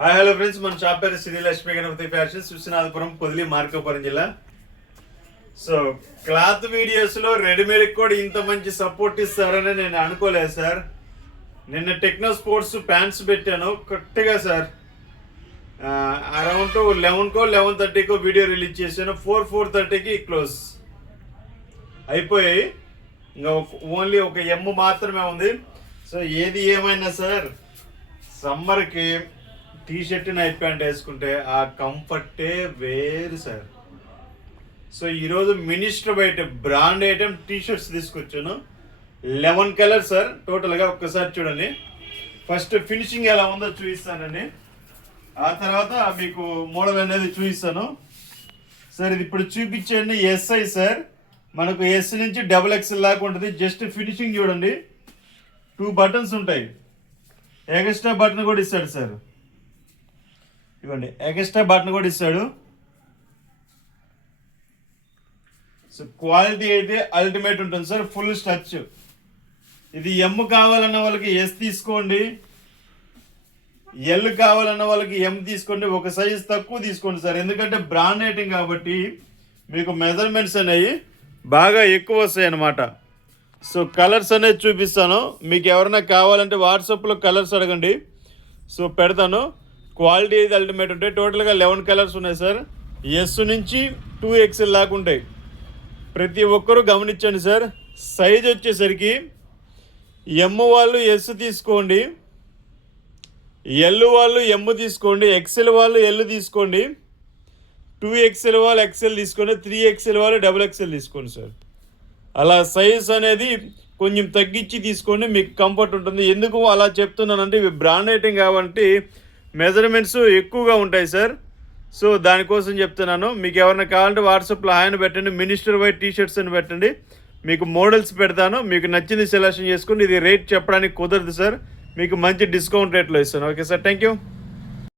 Hi hello friends, మన shop పేరు Shri Lakshmi Ganapati fashions, Viswanathapuram, Podili, Markapuram జిల్లా. సో క్లాత్ వీడియోస్లో రెడీమేడ్ కూడా ఇంత మంచి సపోర్ట్ ఇస్తారని నేను అనుకోలేదు సార్. నిన్న టెక్నో స్పోర్ట్స్ ప్యాంట్స్ పెట్టాను కరెక్ట్గా సార్. అరౌండ్ 11:30 వీడియో రిలీజ్ చేశాను. 4:30 క్లోజ్ అయిపోయాయి. ఇంకా ఓన్లీ ఒక ఎమ్ మాత్రమే ఉంది. సో ఏది ఏమైనా సార్, సమ్మర్కి టీ షర్ట్ నైట్ ప్యాంట్ వేసుకుంటే ఆ కంఫర్టే వేరు సార్. సో ఈరోజు మినిస్టర్ బయట బ్రాండ్ ఐటమ్ టీ షర్ట్స్ తీసుకొచ్చాను. 11 కలర్స్ సార్ టోటల్గా. ఒక్కసారి చూడండి. ఫస్ట్ ఫినిషింగ్ ఎలా ఉందో చూపిస్తానండి, ఆ తర్వాత మీకు మోడల్ అనేది చూపిస్తాను సార్. ఇది ఇప్పుడు చూపించండి ఎస్ఐ సార్. మనకు ఎస్ నుంచి XXL దాకా ఉంటుంది. జస్ట్ ఫినిషింగ్ చూడండి. 2 బటన్స్ ఉంటాయి. ఎక్స్ట్రా బటన్ కూడా ఇస్తాడు సార్. ఇవ్వండి, ఎక్స్ట్రా బటన్ కూడా ఇస్తాడు. సో క్వాలిటీ అయితే అల్టిమేట్ ఉంటుంది సార్. Full stretch. ఇది ఎమ్ కావాలన్న వాళ్ళకి ఎస్ తీసుకోండి, ఎల్ కావాలన్న వాళ్ళకి ఎం తీసుకోండి. ఒక సైజ్ తక్కువ తీసుకోండి సార్, ఎందుకంటే బ్రాండ్ ఐటమ్ కాబట్టి మీకు మెజర్మెంట్స్ అనేవి బాగా ఎక్కువ వస్తాయి అన్నమాట. సో కలర్స్ అనేది చూపిస్తాను. మీకు ఎవరైనా కావాలంటే వాట్సాప్లో కలర్స్ అడగండి, సో పెడతాను. క్వాలిటీ అయితే అల్టిమేట్ ఉంటాయి. టోటల్గా 11 కలర్స్ ఉన్నాయి సార్. ఎస్ నుంచి 2XL దాకా ఉంటాయి. ప్రతి ఒక్కరూ గమనించండి సార్. సైజ్ వచ్చేసరికి ఎమ్ వాళ్ళు ఎస్ తీసుకోండి, ఎల్ వాళ్ళు ఎమ్ తీసుకోండి, XL వాళ్ళు ఎల్ తీసుకోండి, 2XL వాళ్ళు XL తీసుకోండి, 3XL వాళ్ళు XXL తీసుకోండి సార్. అలా సైజ్ అనేది కొంచెం తగ్గించి తీసుకోండి, మీకు కంఫర్ట్ ఉంటుంది. ఎందుకు అలా చెప్తున్నానంటే ఇవి బ్రాండ్ ఐటమ్ కాబట్టి మెజర్మెంట్స్ ఎక్కువగా ఉంటాయి సార్. సో దానికోసం చెప్తున్నాను. మీకు ఎవరైనా కావాలంటే వాట్సాప్లో ఆయన పెట్టండి, మినిస్టర్ వైట్ టీ షర్ట్స్ అని పెట్టండి. మీకు మోడల్స్ పెడతాను, మీకు నచ్చింది సెలెక్షన్ చేసుకోండి. ఇది రేట్ చెప్పడానికి కుదరదు సార్, మీకు మంచి డిస్కౌంట్ రేట్లో ఇస్తాను. Okay sir, thank you.